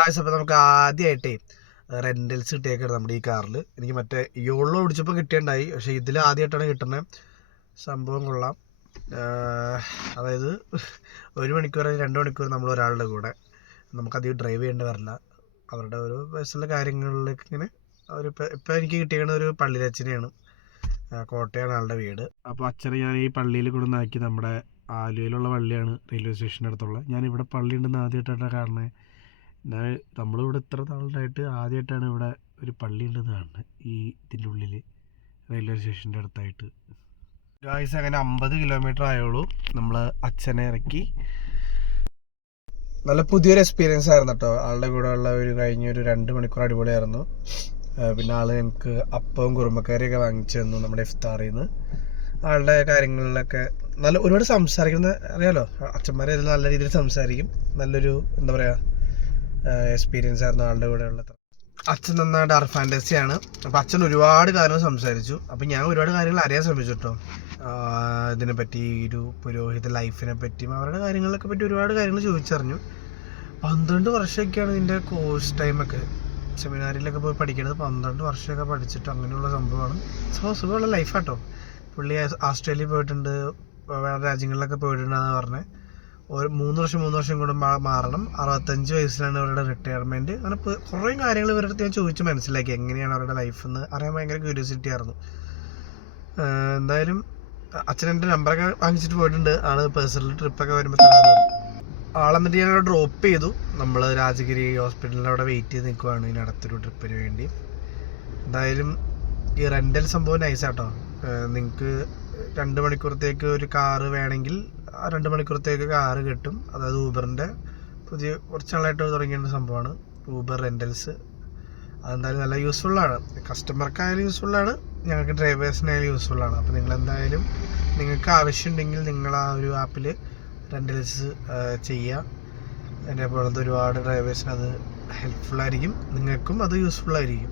അപ്പോൾ നമുക്ക് ആദ്യമായിട്ടേ റെൻ്റൽസ് കിട്ടിയേക്കാണ് നമ്മുടെ ഈ കാറിൽ. എനിക്ക് മറ്റേ യോളോ പിടിച്ചപ്പോൾ കിട്ടിയുണ്ടായി, പക്ഷേ ഇതിൽ ആദ്യമായിട്ടാണ് കിട്ടുന്നത്. സംഭവം കൊള്ളാം. അതായത് 1 മണിക്കൂർ 2 മണിക്കൂർ നമ്മൾ ഒരാളുടെ കൂടെ, നമുക്കധികം ഡ്രൈവ് ചെയ്യേണ്ടി വരില്ല. അവരുടെ ഓരോ പേഴ്സണൽ കാര്യങ്ങളിലേക്ക് ഇങ്ങനെ ഇപ്പോൾ എനിക്ക് കിട്ടിയത് ഒരു പള്ളിയിലച്ഛനെയാണ്. കോട്ടയാണ് ആളുടെ വീട്. അപ്പോൾ അച്ഛനെ ഞാൻ ഈ പള്ളിയിൽ കൊണ്ടുവന്നാക്കി. നമ്മുടെ ആലുവയിലുള്ള പള്ളിയാണ്, റെയിൽവേ സ്റ്റേഷൻ്റെ അടുത്തുള്ള. ഞാനിവിടെ പള്ളി ഉണ്ടെന്ന് ആദ്യമായിട്ടാണ് കാണുന്നത്. നമ്മളിവിടെ ഇത്ര നാളുണ്ടായിട്ട് ആദ്യമായിട്ടാണ് ഇവിടെ ഒരു പള്ളി ഉണ്ടെന്ന് കാണുന്നത്, ഈ ഇതിൻ്റെ ഉള്ളിൽ റെയിൽവേ സ്റ്റേഷൻ്റെ അടുത്തായിട്ട്. ഗായ്സ്, അങ്ങനെ 50 കിലോമീറ്റർ ആയുള്ളൂ നമ്മൾ അച്ഛനെ ഇറക്കി. നല്ല പുതിയൊരു എക്സ്പീരിയൻസ് ആയിരുന്നു കേട്ടോ. ആളുടെ കൂടെ ഉള്ള കഴിഞ്ഞൊരു 2 മണിക്കൂർ അടിപൊളിയായിരുന്നു. പിന്നെ ആൾ എനിക്ക് അപ്പവും കുറുമക്കറിയൊക്കെ വാങ്ങിച്ചു തന്നു നമ്മുടെ ഇഫ്താറിൽ നിന്ന്. ആളുടെ കാര്യങ്ങളിലൊക്കെ ഒരുപാട് സംസാരിക്കുന്ന അറിയാലോ, അച്ഛന്മാരെ നല്ല രീതിയിൽ സംസാരിക്കും. നല്ലൊരു എന്താ പറയുക എക്സ്പീരിയൻസ് ആയിരുന്നു ആളുടെ കൂടെ ഉള്ളത്. അച്ഛൻ നന്നായിട്ട് അർഫാൻറ്റസിയാണ്. അപ്പോൾ അച്ഛൻ ഒരുപാട് കാര്യങ്ങൾ സംസാരിച്ചു. അപ്പോൾ ഞാൻ ഒരുപാട് കാര്യങ്ങൾ അറിയാൻ ശ്രമിച്ചു കേട്ടോ. ഇതിനെപ്പറ്റി, ഒരു പുരോഹിത ലൈഫിനെ പറ്റിയും അവരുടെ കാര്യങ്ങളൊക്കെ പറ്റി ഒരുപാട് കാര്യങ്ങൾ ചോദിച്ചറിഞ്ഞു. 12 വർഷമൊക്കെയാണ് ഇതിൻ്റെ കോഴ്സ് ടൈമൊക്കെ. സെമിനാറിലൊക്കെ പോയി പഠിക്കുന്നത് 12 വർഷമൊക്കെ പഠിച്ചിട്ട് അങ്ങനെയുള്ള സംഭവമാണ്. സുഖമുള്ള ലൈഫാട്ടോ. പുള്ളി ഓസ്ട്രേലിയ പോയിട്ടുണ്ട്, വേറെ രാജ്യങ്ങളിലൊക്കെ പോയിട്ടുണ്ടെന്ന് പറഞ്ഞത്. 3 വർഷം കൂടെ മാറണം. 65 വയസ്സിലാണ് അവരുടെ റിട്ടയർമെൻറ്റ്. അങ്ങനെ കുറേ കാര്യങ്ങൾ ഇവരുടെ അടുത്ത് ഞാൻ ചോദിച്ച് മനസ്സിലാക്കി എങ്ങനെയാണ് അവരുടെ ലൈഫ് എന്ന് അറിയാൻ ഭയങ്കര ക്യൂരിയോസിറ്റി ആയിരുന്നു. എന്തായാലും അച്ഛൻ എൻ്റെ നമ്പറൊക്കെ വാങ്ങിച്ചിട്ട് പോയിട്ടുണ്ട്. ആള് പേഴ്സണൽ ട്രിപ്പൊക്കെ വരുമ്പോൾ തരാമെന്ന്. ആളെന്നിട്ട് ഞാൻ അവിടെ ഡ്രോപ്പ് ചെയ്തു. നമ്മൾ രാജഗിരി ഹോസ്പിറ്റലിൽ അവിടെ വെയിറ്റ് ചെയ്ത് നിൽക്കുവാണ് ഇതിന് അടുത്തൊരു ട്രിപ്പിന് വേണ്ടി. എന്തായാലും ഈ റെൻ്റൽ സംഭവം നൈസാട്ടോ. നിങ്ങൾക്ക് 2 മണിക്കൂറത്തേക്ക് ഒരു കാറ് വേണമെങ്കിൽ 2 മണിക്കൂറത്തേക്ക് കാറ് കിട്ടും. അതായത് ഊബറിൻ്റെ പുതിയ കുറച്ച് നാളായിട്ട് തുടങ്ങിയ സംഭവമാണ് ഊബർ റെൻ്റൽസ്. അതെന്തായാലും നല്ല യൂസ്ഫുള്ളാണ്. കസ്റ്റമർക്കായാലും യൂസ്ഫുള്ളാണ്, ഞങ്ങൾക്ക് ഡ്രൈവേഴ്സിനായാലും യൂസ്ഫുള്ളാണ്. അപ്പോൾ നിങ്ങളെന്തായാലും നിങ്ങൾക്ക് ആവശ്യമുണ്ടെങ്കിൽ നിങ്ങൾ ആ ഒരു ആപ്പിൽ റെൻ്റൽസ് ചെയ്യുക. എൻ്റെ പോലത്തെ ഒരുപാട് ഡ്രൈവേഴ്സിന് അത് ഹെൽപ്ഫുള്ളായിരിക്കും, നിങ്ങൾക്കും അത് യൂസ്ഫുള്ളായിരിക്കും.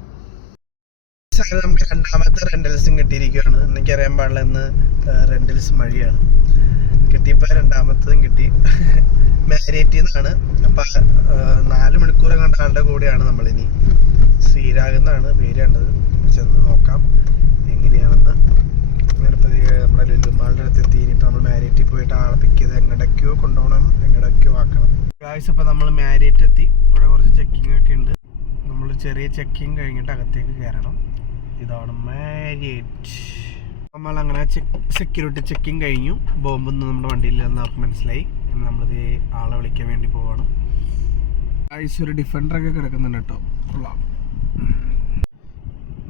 നമുക്ക് രണ്ടാമത്തെ റെൻ്റൽസും കിട്ടിയിരിക്കുകയാണ്. എനിക്കറിയാൻ പാടില്ല, ഇന്ന് റെൻ്റൽസ് മഴയാണ്. കിട്ടിയപ്പോൾ രണ്ടാമത്തതും കിട്ടി. മാരിയറ്റിൽ നിന്നാണ്. അപ്പം 4 മണിക്കൂർ കണ്ട ആളുടെ കൂടെയാണ് നമ്മളിനി. ശ്രീരാഗ് എന്നാണ് പേര് കണ്ടത്. ചെന്ന് നോക്കാം എങ്ങനെയാണെന്ന്. ഞാനിപ്പോൾ നമ്മുടെ ലുലുമാളുടെ അടുത്ത് എത്തി. ഇനിയിപ്പോൾ നമ്മൾ മാരിയറ്റിൽ പോയിട്ട് ആളെ പിക്ക് ചെയ്ത് എങ്ങടൊക്കെയോ കൊണ്ടുപോകണം, എങ്ങടൊക്കെയോ ആക്കണം. ഗായ്സ്, അപ്പോൾ നമ്മൾ മാരിയറ്റ് എത്തി. ഇവിടെ കുറച്ച് ചെക്കിംഗ് ഒക്കെ ഉണ്ട്. നമ്മൾ ചെറിയ ചെക്കിങ് കഴിഞ്ഞിട്ട് അകത്തേക്ക് കയറണം. ഇതാണ് മാരിയറ്റ്. നമ്മളങ്ങനെ സെക്യൂരിറ്റി ചെക്കിങ് കഴിഞ്ഞു. ബോംബൊന്നും നമ്മുടെ വണ്ടിയില്ലെന്ന് അവർക്ക് മനസ്സിലായി. നമ്മളിത് ആളെ വിളിക്കാൻ വേണ്ടി പോവാണ്. ഒരു ഡിഫൻഡറൊക്കെ കിടക്കുന്നുണ്ട് കേട്ടോ, കൊള്ളാം.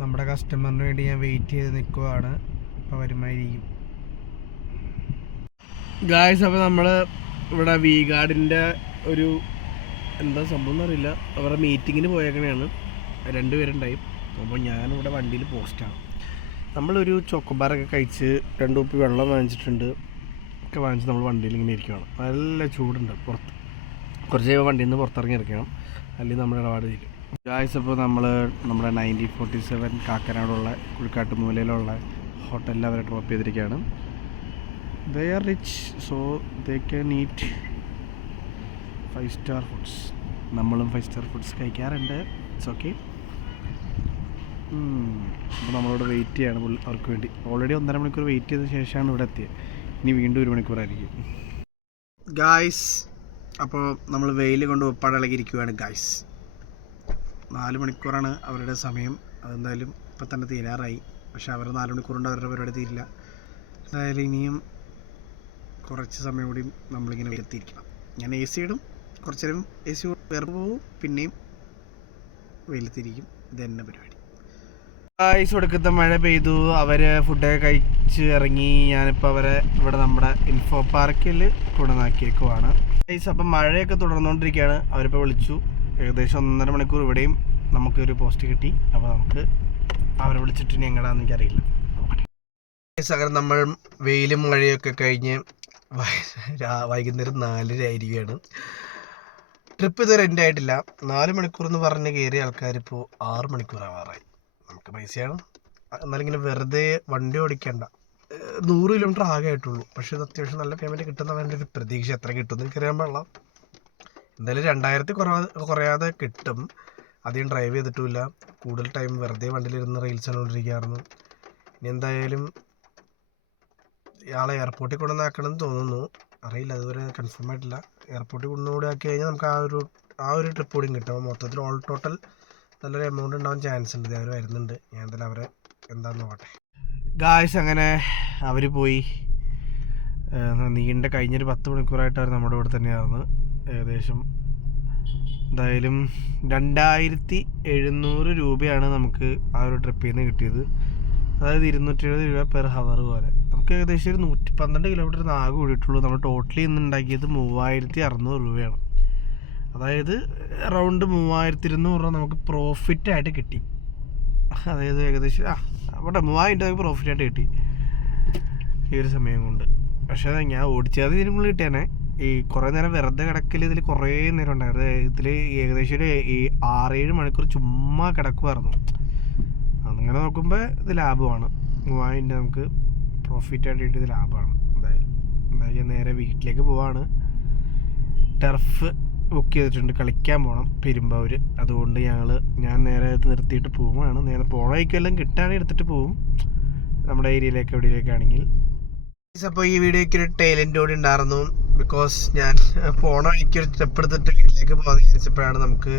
നമ്മുടെ കസ്റ്റമറിന് വേണ്ടി ഞാൻ വെയിറ്റ് ചെയ്ത് നിൽക്കുവാണ്. ഇപ്പോൾ വരുമായിരിക്കും. ഗായ്സ്, അപ്പോൾ നമ്മൾ ഇവിടെ വി ഗാർഡിൻ്റെ ഒരു എന്താ സംഭവം എന്നറിയില്ല, അവരുടെ മീറ്റിങ്ങിന് പോയേക്കണെയാണ്. 2 പേരുണ്ടായി. അപ്പോൾ ഞാനിവിടെ വണ്ടിയിൽ പോസ്റ്റാണ്. നമ്മളൊരു ചോക്കോബാറൊക്കെ കഴിച്ച് 2 കുപ്പി വെള്ളം വാങ്ങിച്ചിട്ടുണ്ട്. ഒക്കെ വാങ്ങിച്ച് നമ്മൾ വണ്ടിയിൽ ഇങ്ങനെ ഇരിക്കുകയാണ്. നല്ല ചൂടുണ്ട് പുറത്ത്. കുറച്ച് കഴിയുമ്പോൾ വണ്ടിയിൽ നിന്ന് പുറത്തിറങ്ങി ഇരിക്കണം, അല്ലെങ്കിൽ നമ്മുടെ ഇടപാട് തീരും. ഗായ്സ്, അപ്പോൾ നമ്മൾ നമ്മുടെ 9047 കാക്കനാടുള്ള കുഴിക്കാട്ടുമൂലയിലുള്ള ഹോട്ടലിൽ അവരെ ഡ്രോപ്പ് ചെയ്തിരിക്കുകയാണ്. They are rich, so they can eat 5 star foods. നമ്മളും 5 സ്റ്റാർ ഫുഡ്സ് കഴിക്കാറുണ്ട്. It's okay. അപ്പോൾ നമ്മളിവിടെ വെയിറ്റ് ചെയ്യാണ് അവർക്ക് വേണ്ടി. ഓൾറെഡി 1.5 മണിക്കൂർ വെയിറ്റ് ചെയ്ത ശേഷമാണ് ഇവിടെ എത്തിയത്. ഇനി വീണ്ടും 1 മണിക്കൂറായിരിക്കും. ഗായ്സ്, അപ്പോൾ നമ്മൾ വെയിൽ കൊണ്ട് ഉപ്പാടിളകിയിരിക്കുകയാണ് ഗായ്സ്. 4 മണിക്കൂറാണ് അവരുടെ സമയം. അതെന്തായാലും ഇപ്പം തന്നെ തീരാറായി. പക്ഷേ അവർ 4 മണിക്കൂറുണ്ട് അവരുടെ പരിപാടി തീരില്ല. എന്തായാലും ഇനിയും കുറച്ച് സമയം കൂടി നമ്മളിങ്ങനെ വെയിലെത്തിയിരിക്കണം. ഞാൻ AC ഇടും, കുറച്ച് നേരം AC വേറെ പോകും, പിന്നെയും വെയിലെത്തിയിരിക്കും. ഇത് തന്നെ പരിപാടി. ഗായ്സ്, ഒടുക്കത്തെ മഴ പെയ്തു. അവർ ഫുഡൊക്കെ കഴിച്ച് ഇറങ്ങി. ഞാനിപ്പോൾ അവരെ ഇവിടെ നമ്മുടെ ഇൻഫോ പാർക്കിൽ കൊണ്ടുവന്നാക്കിയേക്കുവാണ്. ഗായ്സ്, അപ്പം മഴയൊക്കെ തുടർന്നുകൊണ്ടിരിക്കുകയാണ്. അവരിപ്പോൾ വിളിച്ചു. ഏകദേശം 1.5 മണിക്കൂർ ഇവിടെയും നമുക്കൊരു പോസ്റ്റ് കിട്ടി. അപ്പോൾ നമുക്ക് അവരെ വിളിച്ചിട്ട് ഇനി എങ്ങനെയാണെന്ന് എനിക്കറിയില്ല. അങ്ങനെ നമ്മൾ വെയിലും മഴയൊക്കെ കഴിഞ്ഞ് വൈകുന്നേരം 4:30 ആയിരിക്കുകയാണ്. ട്രിപ്പ് ഇതുവരെ എൻഡ് ആയിട്ടില്ല. 4 മണിക്കൂർ എന്ന് പറഞ്ഞ് കയറിയ ആൾക്കാരിപ്പോൾ 6 മണിക്കൂർ ആവാറായി. നമുക്ക് പൈസയാണ്. എന്നാലിങ്ങനെ വെറുതെ വണ്ടി ഓടിക്കേണ്ട. 100 കിലോമീറ്റർ ആകെ ആയിട്ടുള്ളൂ. പക്ഷേ ഇത് അത്യാവശ്യം നല്ല പേയ്മെൻറ്റ് കിട്ടുന്നതാണ് എൻ്റെ ഒരു പ്രതീക്ഷ. എത്ര കിട്ടുമെന്ന് എനിക്കറിയാൻ പാടില്ല. എന്തായാലും 2000 കുറയാതെ കിട്ടും. അധികം ഡ്രൈവ് ചെയ്തിട്ടുമില്ല, കൂടുതൽ ടൈം വെറുതെ വണ്ടിയിലിരുന്ന് റീൽസ് കണ്ടുകൊണ്ടിരിക്കുകയായിരുന്നു. ഇനി എന്തായാലും ഇയാളെ എയർപോർട്ടിൽ കൊണ്ടുവന്നാക്കണമെന്ന് തോന്നുന്നു, അറിയില്ല, അതുവരെ കൺഫേം ആയിട്ടില്ല. എയർപോർട്ടിൽ കൊണ്ടുകൂടി ആക്കി കഴിഞ്ഞാൽ നമുക്ക് ആ ഒരു ട്രിപ്പ് കൂടി കിട്ടും. അപ്പോൾ മൊത്തത്തിൽ ഓൾ ടോട്ടൽ നല്ലൊരു എമൗണ്ട് ഉണ്ടാവാൻ ചാൻസ് ഉണ്ട്. അവർ വരുന്നുണ്ട്, ഞാൻ എന്തായാലും അവരെ എന്താണെന്ന് നോക്കട്ടെ. ഗായ്സ്, അങ്ങനെ അവർ പോയി. നീണ്ട കഴിഞ്ഞൊരു 10 മണിക്കൂറായിട്ട് അവർ നമ്മുടെ ഇവിടെ തന്നെയായിരുന്നു. ഏകദേശം എന്തായാലും 2700 രൂപയാണ് നമുക്ക് ആ ഒരു ട്രിപ്പിൽ നിന്ന് കിട്ടിയത്. അതായത് 270 രൂപ പെർ ഹവർ പോലെ. നമുക്ക് ഏകദേശം ഒരു 112 കിലോമീറ്റർ ആകെ കൂടിയിട്ടുള്ളൂ. നമ്മൾ ടോട്ടലി ഇന്ന് ഉണ്ടാക്കിയത് 3600 രൂപയാണ്. അതായത് അറൗണ്ട് 3200 രൂപ നമുക്ക് പ്രോഫിറ്റായിട്ട് കിട്ടി. അതായത് ഏകദേശം അവിടെ 3000 രൂപ പ്രോഫിറ്റായിട്ട് കിട്ടി ഈ ഒരു സമയം കൊണ്ട്. പക്ഷേ ഞാൻ ഓടിച്ചത് ഇതിനും കൂടി കിട്ടിയാനെ. ഈ കുറേ നേരം വെറുതെ കിടക്കൽ ഇതിൽ കുറേ നേരം ഉണ്ടായിരുന്നു. ഇതിൽ ഏകദേശം ഒരു 6-7 മണിക്കൂർ ചുമ്മാ കിടക്കുമായിരുന്നു. അങ്ങനെ നോക്കുമ്പോൾ ഇത് ലാഭമാണ്. 3000 രൂപ നമുക്ക് പ്രോഫിറ്റായിട്ട് കിട്ടിയത് ലാഭമാണ്. എന്തായാലും നേരെ വീട്ടിലേക്ക് പോവാണ്. ടർഫ് ബുക്ക് ചെയ്തിട്ടുണ്ട്, കളിക്കാൻ പോകണം പെരുമ്പാവൂർ. അതുകൊണ്ട് ഞാൻ നേരെ നിർത്തിയിട്ട് പോവുകയാണ്. നേരെ പോണ വഴിക്കെല്ലാം കിട്ടുകയാണെങ്കിൽ എടുത്തിട്ട് പോവും, നമ്മുടെ ഏരിയയിലേക്ക് എവിടെയൊക്കെയാണെങ്കിൽ. അപ്പോൾ ഈ വീഡിയോയ്ക്ക് ഒരു ടൈലൻ്റ് കൂടി ഉണ്ടായിരുന്നു. ബിക്കോസ് ഞാൻ പോണ വഴിക്ക് ഒരു ട്രിപ്പ് എടുത്തിട്ട് വീട്ടിലേക്ക് പോകാൻ വിചാരിച്ചപ്പോഴാണ് നമുക്ക്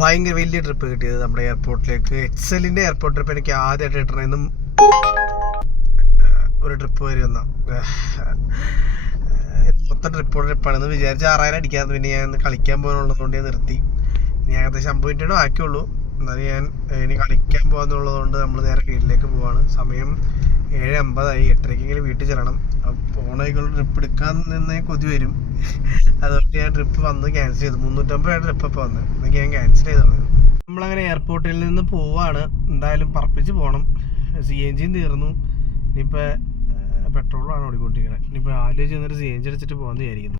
ഭയങ്കര വലിയ ട്രിപ്പ് കിട്ടിയത് നമ്മുടെ എയർപോർട്ടിലേക്ക്. എക്സലിൻ്റെ എയർപോർട്ട് ട്രിപ്പ് എനിക്ക് ആദ്യമായിട്ട് കിട്ടണമെന്നും ഒരു ട്രിപ്പ് വരുന്ന മൊത്തം ട്രിപ്പാണെന്ന് വിചാരിച്ച് 6000 അടിക്കാമെന്ന്. പിന്നെ ഞാൻ കളിക്കാൻ പോകാനുള്ളതുകൊണ്ട് ഞാൻ നിർത്തി. ഇനി ഏകദേശം 50 മിനിറ്റ് ബാക്കിയുള്ളൂ. എന്നാലും ഞാൻ ഇനി കളിക്കാൻ പോകാന്നുള്ളതുകൊണ്ട് നമ്മൾ നേരെ വീട്ടിലേക്ക് പോവാണ്. സമയം 7:50 8:30 വീട്ടിൽ ചെല്ലണം. പോണേക്കുള്ള ട്രിപ്പ് എടുക്കാൻ നിന്നേ കൊതി വരും. അതുകൊണ്ട് ഞാൻ ട്രിപ്പ് വന്ന് ക്യാൻസൽ ചെയ്തു. 350 ട്രിപ്പ് ഇപ്പോൾ വന്നത്, എന്നൊക്കെ ഞാൻ ക്യാൻസൽ ചെയ്തോളൂ. നമ്മളങ്ങനെ എയർപോർട്ടിൽ നിന്ന് പോവാണ്. എന്തായാലും പറപ്പിച്ച് പോകണം. CNG തീർന്നു. ഇനിയിപ്പോൾ പെട്രോളാണ് ഓടിക്കൊണ്ടിരിക്കുന്നത്. ഇനിയിപ്പോൾ ആലോചിച്ച് ചെന്നൊരു CNG അടിച്ചിട്ട് പോകാമെന്ന് വിചാരിക്കുന്നു.